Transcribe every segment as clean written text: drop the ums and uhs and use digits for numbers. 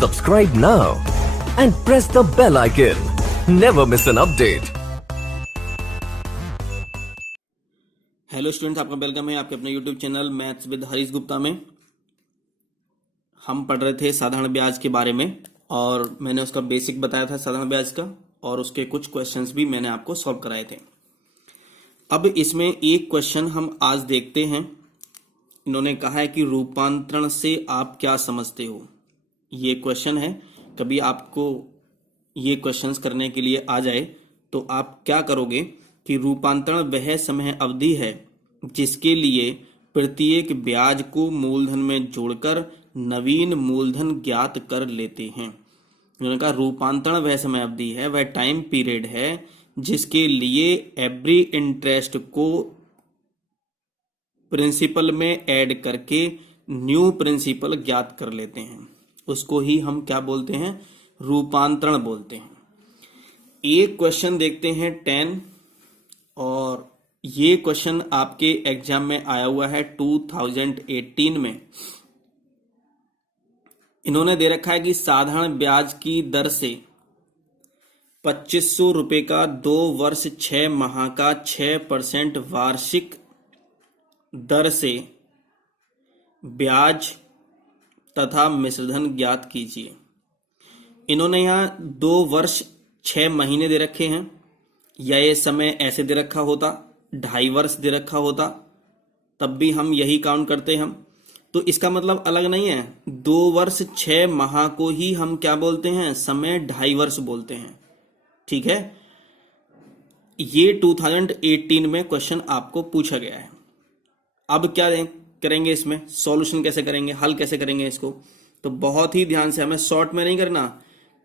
Subscribe now and press the bell icon. Never miss an update. Hello students, आपका welcome है आपके अपने YouTube channel maths with Harish Gupta में। हम पढ़ रहे थे साधारण ब्याज के बारे में और मैंने उसका बेसिक बताया था साधारण ब्याज का, और उसके कुछ क्वेश्चंस भी मैंने आपको सॉल्व कराए थे। अब इसमें एक क्वेश्चन हम आज देखते हैं। इन्होंने कहा है कि रूपांतरण से आप क्या समझते हो। ये क्वेश्चन है। कभी आपको ये क्वेश्चंस करने के लिए आ जाए तो आप क्या करोगे कि रूपांतरण वह समय अवधि है जिसके लिए प्रत्येक ब्याज को मूलधन में जोड़कर नवीन मूलधन ज्ञात कर लेते हैं। उन्होंने कहा रूपांतरण वह समय अवधि है, वह टाइम पीरियड है जिसके लिए एवरी इंटरेस्ट को प्रिंसिपल में ऐड करके न्यू प्रिंसिपल ज्ञात कर लेते हैं। उसको ही हम क्या बोलते हैं, रूपांतरण बोलते हैं। एक क्वेश्चन देखते हैं 10, और ये क्वेश्चन आपके एग्जाम में आया हुआ है 2018 में। इन्होंने दे रखा है कि साधारण ब्याज की दर से 2500 रुपए का 2 वर्ष 6 माह का 6% वार्षिक दर से ब्याज तथा मिश्रधन ज्ञात कीजिए। इन्होंने यहां 2 वर्ष 6 महीने दे रखे हैं, या ये समय ऐसे दे रखा होता 2.5 वर्ष दे रखा होता तब भी हम यही काउंट करते हम। तो इसका मतलब अलग नहीं है। 2 वर्ष 6 माह को ही हम क्या बोलते हैं, समय 2.5 वर्ष बोलते हैं। ठीक है, ये 2018 में क्वेश्चन आपको पूछा गया है। अब क्या करेंगे, इसमें सॉल्यूशन कैसे करेंगे, हल कैसे करेंगे इसको, तो बहुत ही ध्यान से, हमें शॉर्ट में नहीं करना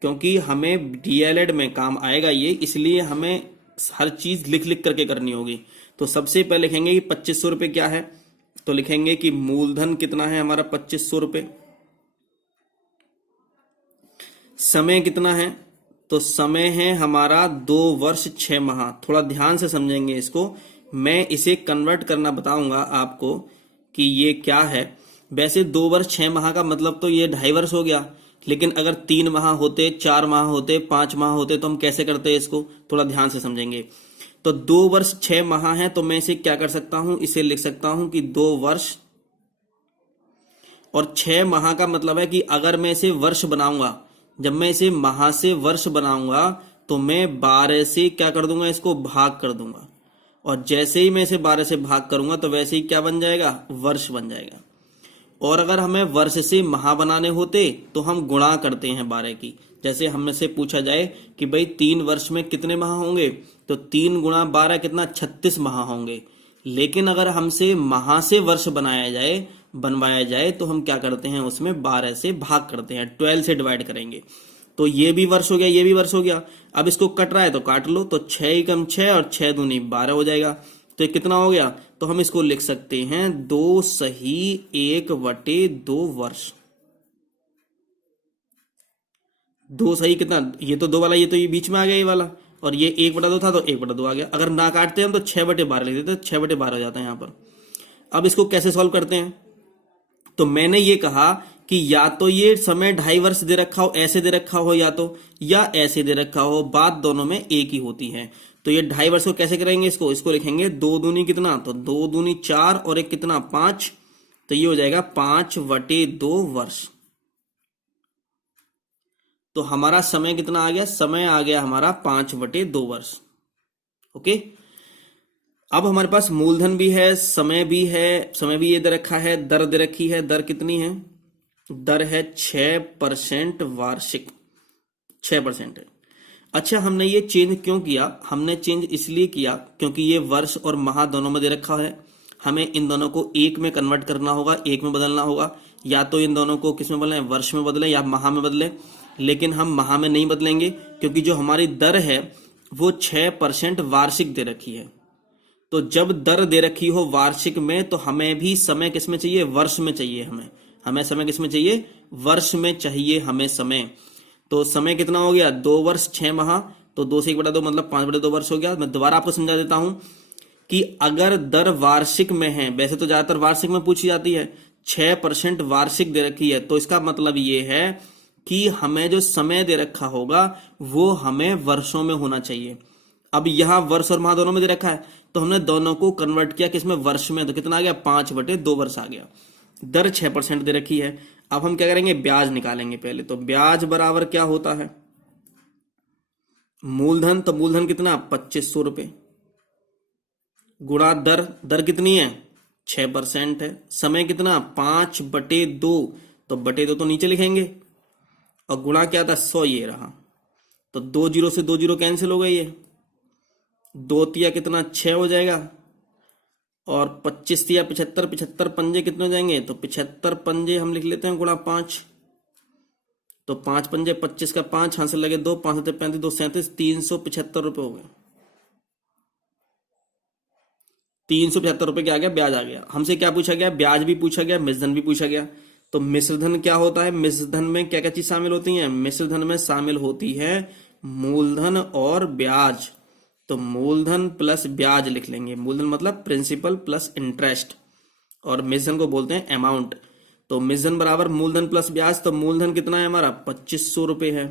क्योंकि हमें डीएलएड में काम आएगा ये, इसलिए हमें हर चीज लिख लिख करके करनी होगी। तो सबसे पहले लिखेंगे कि 2500 रुपए क्या है, तो लिखेंगे कि मूलधन कितना है हमारा 2500 रुपए, समय कितना है, तो समय है हमारा 2 वर्ष 6 माह। थोड़ा ध्यान से समझेंगे इसको, मैं इसे कन्वर्ट करना बताऊंगा आपको कि ये क्या है। वैसे 2 वर्ष 6 माह का मतलब तो ये 2.5 वर्ष हो गया, लेकिन अगर 3 माह होते, 4 माह होते, 5 माह होते तो हम कैसे करते इसको, थोड़ा ध्यान से समझेंगे। तो 2 वर्ष 6 माह है तो मैं इसे क्या कर सकता हूं, इसे लिख सकता हूं कि 2 वर्ष और 6 माह का मतलब है कि अगर मैं इसे वर्ष बनाऊंगा, जब मैं इसे माह से वर्ष बनाऊंगा तो मैं 12 से क्या कर दूंगा, इसको भाग कर दूंगा, और जैसे ही मैं इसे 12 से भाग करूंगा तो वैसे ही क्या बन जाएगा, वर्ष बन जाएगा। और अगर हमें वर्ष से माह बनाने होते तो हम गुणा करते हैं 12 की। जैसे हमसे पूछा जाए कि भाई 3 वर्ष में कितने माह होंगे, तो 3 गुणा 12 कितना, 36 माह होंगे। लेकिन अगर हमसे माह से वर्ष बनवाया जाए तो हम क्या करते हैं, उसमें 12 से भाग करते हैं, 12 से डिवाइड करेंगे। तो ये भी वर्ष हो गया, ये भी वर्ष हो गया। अब इसको कट रहा है तो काट लो, तो 6 एकम 6 और 6 दूनी 12 हो जाएगा। तो ये कितना हो गया, तो हम इसको लिख सकते हैं 2 सही 1/2 वर्ष। 2 सही कितना, ये तो 2 वाला, ये तो ये बीच में आ गया ये वाला, और ये 1/2 था तो 1/2 आ गया। अगर ना काटते हम तो 6/12 लिख देते, 6/12 हो जाता है यहाँ पर। अब इसको कैसे सॉल्व करते हैं, तो मैंने ये कहा कि या तो ये समय 2.5 वर्ष दे रखा हो, ऐसे दे रखा हो, या ऐसे दे रखा हो, बात दोनों में एक ही होती है। तो ये 2.5 वर्ष को कैसे करेंगे, इसको लिखेंगे 2 दूनी कितना, तो 2 दूनी 4 और एक कितना 5, तो ये हो जाएगा 5/2 वर्ष। तो हमारा समय कितना आ गया, समय आ गया हमारा 5/2 वर्ष। ओके, अब हमारे पास मूलधन भी है, समय भी है, समय भी ये दे रखा है, दर दे रखी है। दर कितनी है, दर है 6% वार्षिक, 6% है। अच्छा, हमने ये चेंज क्यों किया, हमने चेंज इसलिए किया क्योंकि ये वर्ष और माह दोनों में दे रखा है। हमें इन दोनों को एक में कन्वर्ट करना होगा, एक में बदलना होगा। या तो इन दोनों को किस में बदलें, वर्ष में बदलें या माह में बदलें, लेकिन हम माह में नहीं बदलेंगे क्योंकि जो हमारी दर है वो 6% वार्षिक दे रखी है। तो जब दर दे रखी हो वार्षिक में तो हमें भी समय किस में चाहिए, वर्ष में चाहिए। हमें समय किस में चाहिए, वर्ष में चाहिए हमें समय। तो समय कितना हो गया, 2 वर्ष 6 माह, तो 2 से 1/2 मतलब 5/2 वर्ष हो गया। मैं दोबारा आपको समझा देता हूं कि अगर दर वार्षिक में है, वैसे तो ज्यादातर वार्षिक में पूछी जाती है, 6% वार्षिक दे रखी है, तो इसका मतलब ये है कि हमें जो समय दे रखा होगा वो हमें वर्षों में होना चाहिए। अब यहां वर्ष और माह दोनों में दे रखा है, तो हमने दोनों को कन्वर्ट किया किसमें, वर्ष में। तो कितना आ गया, 5/2 वर्ष आ गया। दर 6% दे रखी है। अब हम क्या करेंगे, ब्याज निकालेंगे पहले। तो ब्याज बराबर क्या होता है, मूलधन, तो मूलधन कितना, 2500 रुपए, गुणा दर, दर कितनी है, 6% है। समय कितना, 5/2, तो बटे 2 तो नीचे लिखेंगे, और गुणा क्या था, 100 ये रहा। तो 2 जीरो से 2 जीरो कैंसिल हो गई है, 2 तिया कितना, 6 हो जाएगा, और 25 तिया 75, 75 पंजे कितने हो जाएंगे, तो 75 पंजे हम लिख लेते हैं गुणा 5। तो 5 पंजे 25 का 5, हाथ से लगे 2, 5 7 35, 2 37, 375 रुपए हो गए। 375 रुपए क्या आ गया, ब्याज आ गया। हमसे क्या पूछा गया, ब्याज भी पूछा गया, मिश्रधन भी पूछा गया। तो मिश्रधन क्या होता है, मिश्रधन में क्या क्या चीज शामिल होती है, मिश्रधन में शामिल होती है मूलधन और ब्याज। तो मूलधन प्लस ब्याज लिख लेंगे, मूलधन मतलब प्रिंसिपल प्लस इंटरेस्ट, और मिश्रधन को बोलते हैं अमाउंट। तो मिश्रधन बराबर मूलधन प्लस ब्याज। तो मूलधन कितना है हमारा, 2500 रुपए है,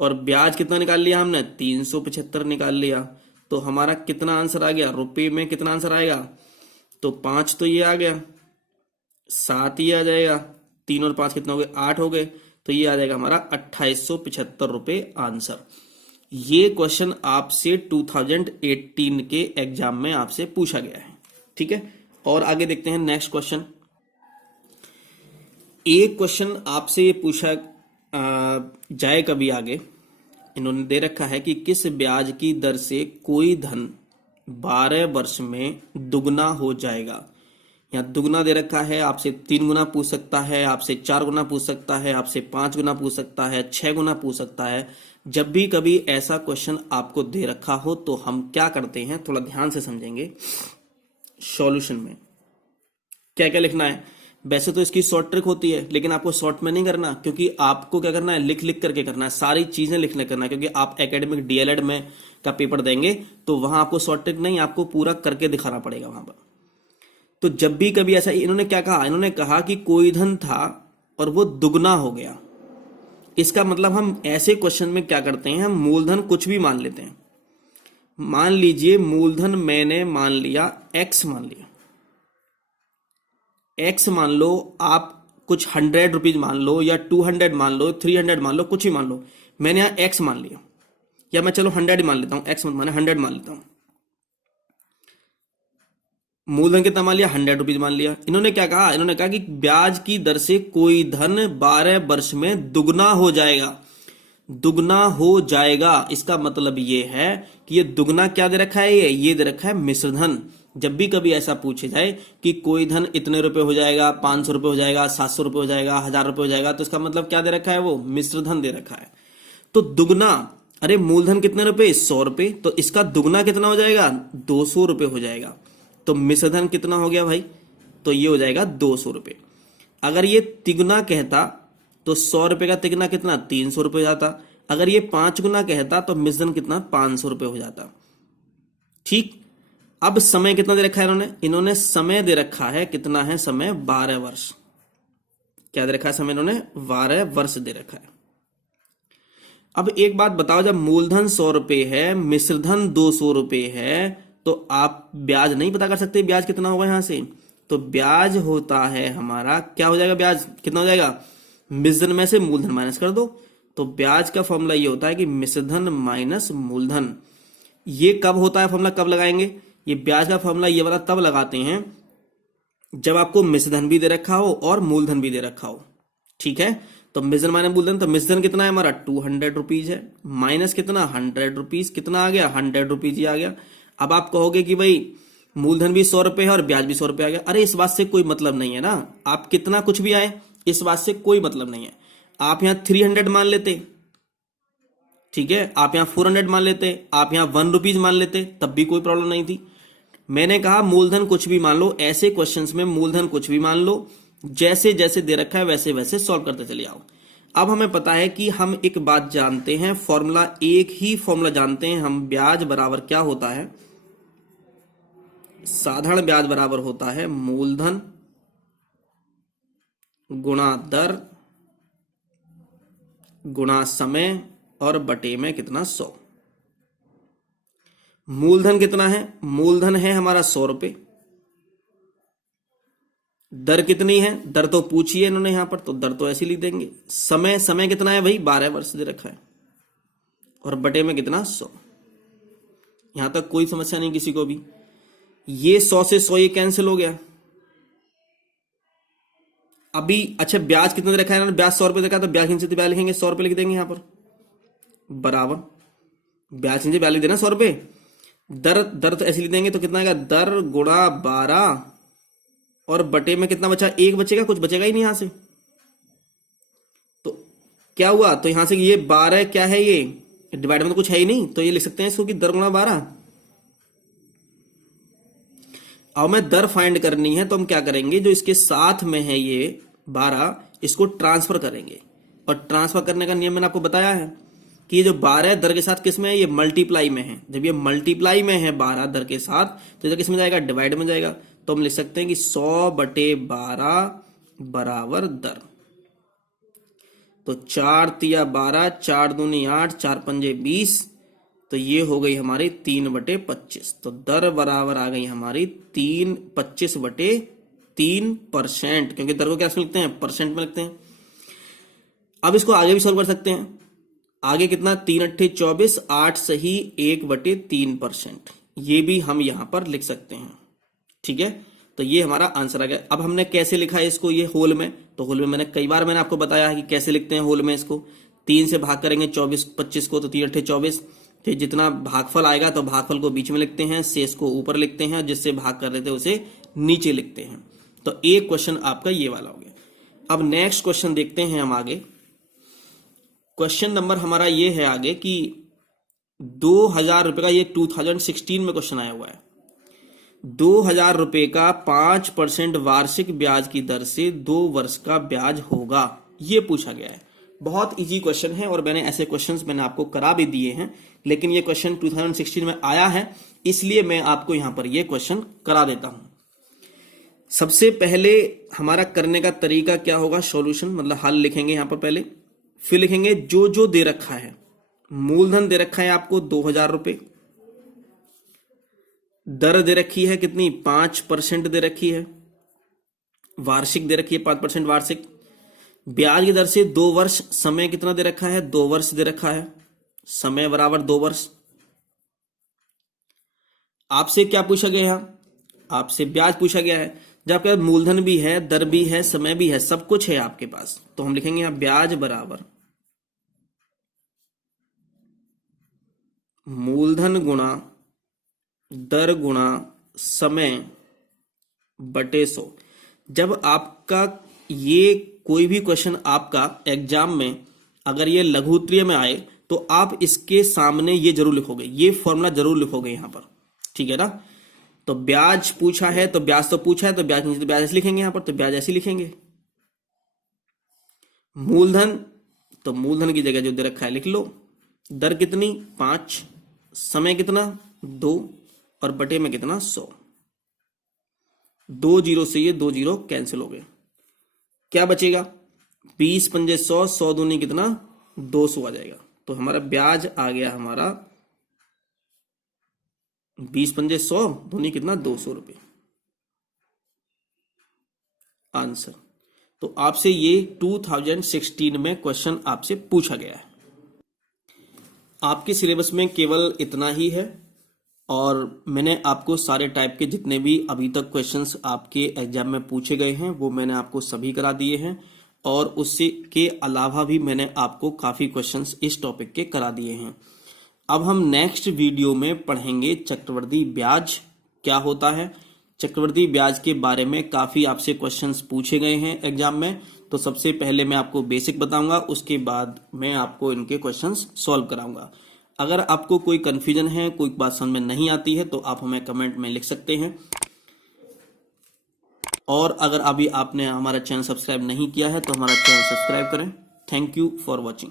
और ब्याज कितना निकाल लिया हमने, 375 निकाल लिया। तो हमारा कितना आंसर आ गया, रुपए में कितना आंसर आएगा, तो 5 तो ये आ गया, 7 ये आ जाएगा, 3 और 5 कितना हो गए, 8 हो गए। तो ये आ जाएगा हमारा 2875 रुपए आंसर। ये क्वेश्चन आपसे 2018 के एग्जाम में आपसे पूछा गया है, ठीक है। और आगे देखते हैं नेक्स्ट क्वेश्चन। एक क्वेश्चन आपसे ये पूछा जाए कभी आगे, इन्होंने दे रखा है कि किस ब्याज की दर से कोई धन 12 वर्ष में दुगना हो जाएगा। यहाँ दुगना दे रखा है, आपसे 3 गुना पूछ सकता है, आपसे 4 गुना पूछ सकता है, आपसे 5 गुना पूछ सकता है, 6 गुना पूछ सकता है। जब भी कभी ऐसा क्वेश्चन आपको दे रखा हो तो हम क्या करते हैं, थोड़ा ध्यान से समझेंगे। सॉल्यूशन में क्या क्या लिखना है, वैसे तो इसकी शॉर्ट ट्रिक होती है, लेकिन आपको शॉर्ट में नहीं करना, क्योंकि आपको क्या करना है, लिख लिख करके करना है, सारी चीजें लिखने करना है। क्योंकि आप एकेडमिक डीएलएड में का पेपर देंगे तो वहां आपको शॉर्ट ट्रिक नहीं, आपको पूरा करके दिखाना पड़ेगा वहां पर। तो जब भी कभी ऐसा, इन्होंने क्या कहा, इन्होंने कहा कि कोई धन था और वो दुगना हो गया। इसका मतलब हम ऐसे क्वेश्चन में क्या करते हैं, हम मूलधन कुछ भी मान लेते हैं। मान लीजिए मूलधन मैंने मान लिया x, मान लिया x, मान लो आप कुछ 100 रुपीज मान लो, या 200 मान लो, 300 मान लो, कुछ ही मान लो। मैंने यहां x मान लिया, या मैं चलो 100 ही मान लेता हूं, x माने 100 मान लेता हूं। मूलधन कितना मान लिया, 100 रुपीज मान लिया। इन्होंने क्या कहा, इन्होंने कहा कि ब्याज की दर से कोई धन 12 वर्ष में दुगना हो जाएगा। दुगना हो जाएगा, इसका मतलब ये है कि ये दुगना क्या दे रखा है, ये दे रखा है मिश्रधन। जब भी कभी ऐसा पूछे जाए कि कोई धन इतने रुपए हो जाएगा, 500 रुपए हो जाएगा, 700 रुपए हो जाएगा, 1000 रुपए हो जाएगा, तो इसका मतलब क्या दे रखा है, वो मिश्रधन दे रखा है। तो दुगना, अरे मूलधन कितने रुपए, 100 रुपए, तो इसका दुगना कितना हो जाएगा, 200 रुपए हो जाएगा। तो मिश्रधन कितना हो गया भाई, तो ये हो जाएगा 200 रुपए। अगर ये तिगुना कहता तो 100 रुपए का तिगुना कितना, 300 रुपए हो जाता। अगर ये 5 गुना कहता तो मिश्रधन कितना, 500 रुपए हो जाता। ठीक, अब समय कितना दे रखा है इन्होंने, इन्होंने समय दे रखा है, कितना है समय, 12 वर्ष। क्या दे रखा है समय, इन्होंने 12 वर्ष दे रखा है। अब एक बात बताओ, जब मूलधन 100 रुपए है, मिश्रधन 200 रुपए है, तो आप ब्याज नहीं पता कर सकते ब्याज कितना होगा यहां से। तो ब्याज होता है हमारा, क्या हो जाएगा, ब्याज कितना हो जाएगा, मिश्रधन में से मूलधन माइनस कर दो। तो ब्याज का फॉर्मूला ये होता है कि मिश्रधन माइनस मूलधन। ये कब होता है फॉर्मूला, कब लगाएंगे, ये ब्याज का फॉर्मूला ये वाला तब लगाते हैं जब आपको मिश्रधन भी दे रखा हो और मूलधन भी दे रखा हो। ठीक है, तो मिश्रधन माइनस मूलधन, तो मिश्रधन कितना है हमारा, 200 रुपीज है, माइनस कितना, 100 रुपीज, कितना आ गया, 100 रुपीज ही आ गया। अब आप कहोगे कि भाई मूलधन भी 100 रुपए है और ब्याज भी 100 रुपए आ गया। अरे इस बात से कोई मतलब नहीं है ना, आप कितना कुछ भी आए, इस बात से कोई मतलब नहीं है। आप यहां 300 मान लेते, ठीक है, आप यहां 400 मान लेते, आप यहां 1 रुपीज मान लेते, तब भी कोई प्रॉब्लम नहीं थी। मैंने कहा मूलधन कुछ भी मान लो, ऐसे क्वेश्चंस में मूलधन कुछ भी मान लो, जैसे जैसे दे रखा है वैसे वैसे सॉल्व करते चले आओ। अब हमें पता है कि हम एक बात जानते हैं, फॉर्मूला, एक ही फॉर्मूला जानते हैं हम, ब्याज बराबर क्या होता है, साधारण ब्याज बराबर होता है मूलधन गुणा दर गुणा समय और बटे में कितना 100। मूलधन कितना है? मूलधन है हमारा 100 रुपए। दर कितनी है? दर तो पूछी है इन्होंने यहां पर, तो दर तो ऐसे लिख देंगे। समय, समय कितना है भाई? 12 वर्ष दे रखा है, और बटे में कितना 100। यहां तक कोई समस्या नहीं किसी को भी। ये 100 से 100 ये कैंसिल हो गया। अभी अच्छा ब्याज कितना दे रखा है इन्होंने? ब्याज 100 रुपए देखा, तो ब्याज नीचे ब्याज लिखेंगे, 100 रुपए लिख देंगे यहां पर, बराबर ब्याज नीचे ब्याज लिख देना 100 रुपए। दर, दर तो ऐसे लिख देंगे, तो कितना आएगा? दर गुणा 12 और बटे में कितना बचा? 1 बचेगा, कुछ बचेगा ही नहीं यहां से। तो क्या हुआ? तो यहां से ये 12 क्या है? ये डिवाइड में तो कुछ है ही नहीं, तो ये लिख सकते हैं इसको कि दर गुणा 12। अब मैं दर फाइंड करनी है, तो हम क्या करेंगे? जो इसके साथ में है ये 12, इसको ट्रांसफर करेंगे। और ट्रांसफर करने का नियम मैंने आपको बताया है कि ये जो 12 दर के साथ किस में है? ये मल्टीप्लाई में है। जब ये मल्टीप्लाई में है 12 दर के साथ, तो ये किस में जाएगा? डिवाइड में जाएगा। तो हम लिख सकते हैं कि 100 बटे 12 बराबर दर। तो 4 तिया 12, 4 दूनी 8, 4 पंजे 20, तो ये हो गई हमारी 3 बटे 25। तो दर बराबर आ गई हमारी 25 बटे 3%, क्योंकि दर को क्या लिखते हैं? परसेंट में लिखते हैं। अब इसको आगे भी सॉल्व कर सकते हैं। आगे कितना? 3 अट्ठे 24, 8 सही 1 बटे 3%, ये भी हम यहां पर लिख सकते हैं। ठीक है, तो ये हमारा आंसर आ गया। अब हमने कैसे लिखा है इसको? ये होल में, तो होल में मैंने कई बार मैंने आपको बताया है कि कैसे लिखते हैं होल में इसको। 3 से भाग करेंगे 24 25 को, तो 3 अट्ठे 24, फिर जितना भागफल आएगा तो भागफल को बीच में लिखते हैं, शेष को ऊपर लिखते हैं, जिससे भाग कर रहे थे उसे नीचे लिखते हैं। तो एक क्वेश्चन आपका ये वाला हो गया। अब नेक्स्ट क्वेश्चन देखते हैं हम आगे। क्वेश्चन नंबर हमारा ये है आगे कि 2000 रुपए का, ये 2016 में क्वेश्चन आया हुआ है। 2000 रुपए का 5% वार्षिक ब्याज की दर से 2 वर्ष का ब्याज होगा, ये पूछा गया है। बहुत इजी क्वेश्चन है, और मैंने ऐसे क्वेश्चंस मैंने आपको करा भी दिए हैं, लेकिन ये क्वेश्चन 2016 में आया है, इसलिए मैं आपको यहां पर ये क्वेश्चन करा देता हूं। सबसे पहले हमारा करने का तरीका क्या होगा? सॉल्यूशन मतलब हल लिखेंगे यहां पर पहले, फिर लिखेंगे जो जो दे रखा है। मूलधन दे रखा है आपको 2000 रुपए, दर दे रखी है कितनी? 5% दे रखी है, वार्षिक दे रखी है 5% वार्षिक, ब्याज की दर से 2 वर्ष, समय कितना दे रखा है? 2 वर्ष दे रखा है, समय बराबर 2 वर्ष। आपसे क्या पूछा गया? यहां आपसे ब्याज पूछा गया है। जब आपके पास मूलधन भी है, दर भी है, समय भी है, सब कुछ है आपके पास, तो हम लिखेंगे यहां ब्याज बराबर मूलधन गुणा दर गुणा समय बटे 100। जब आपका ये कोई भी क्वेश्चन आपका एग्जाम में अगर ये लघुत्तरीय में आए, तो आप इसके सामने ये जरूर लिखोगे, ये फॉर्मूला जरूर लिखोगे यहां पर। ठीक है ना? तो ब्याज पूछा है, तो ब्याज तो पूछा है, तो ब्याज नीचे तो ब्याज ऐसे लिखेंगे यहां पर, तो ब्याज ऐसे लिखेंगे। मूलधन, तो मूलधन की जगह जो दे रखा है लिख लो। दर कितनी? 5, समय कितना? 2, और बटे में कितना? 100। 2 जीरो से ये 2 जीरो कैंसिल हो गए। क्या बचेगा? 20 पंजे 100, 100 दूनी कितना? 200 आ जाएगा। तो हमारा ब्याज आ गया हमारा 20 पंजे 100 दूनी कितना? 200 रुपए आंसर। तो आपसे ये 2016 में क्वेश्चन आपसे पूछा गया है। आपके सिलेबस में केवल इतना ही है, और मैंने आपको सारे टाइप के जितने भी अभी तक क्वेश्चंस आपके एग्जाम में पूछे गए हैं वो मैंने आपको सभी करा दिए हैं, और उससे के अलावा भी मैंने आपको काफ़ी क्वेश्चंस इस टॉपिक के करा दिए हैं। अब हम नेक्स्ट वीडियो में पढ़ेंगे चक्रवृद्धि ब्याज क्या होता है। चक्रवृद्धि ब्याज के बारे में काफ़ी आपसे क्वेश्चंस पूछे गए हैं एग्जाम में, तो सबसे पहले मैं आपको बेसिक बताऊंगा, उसके बाद मैं आपको इनके क्वेश्चंस सॉल्व कराऊंगा। अगर आपको कोई कंफ्यूजन है, कोई बात समझ में नहीं आती है, तो आप हमें कमेंट में लिख सकते हैं। और अगर अभी आपने हमारा चैनल सब्सक्राइब नहीं किया है तो हमारा चैनल सब्सक्राइब करें। Thank you for watching.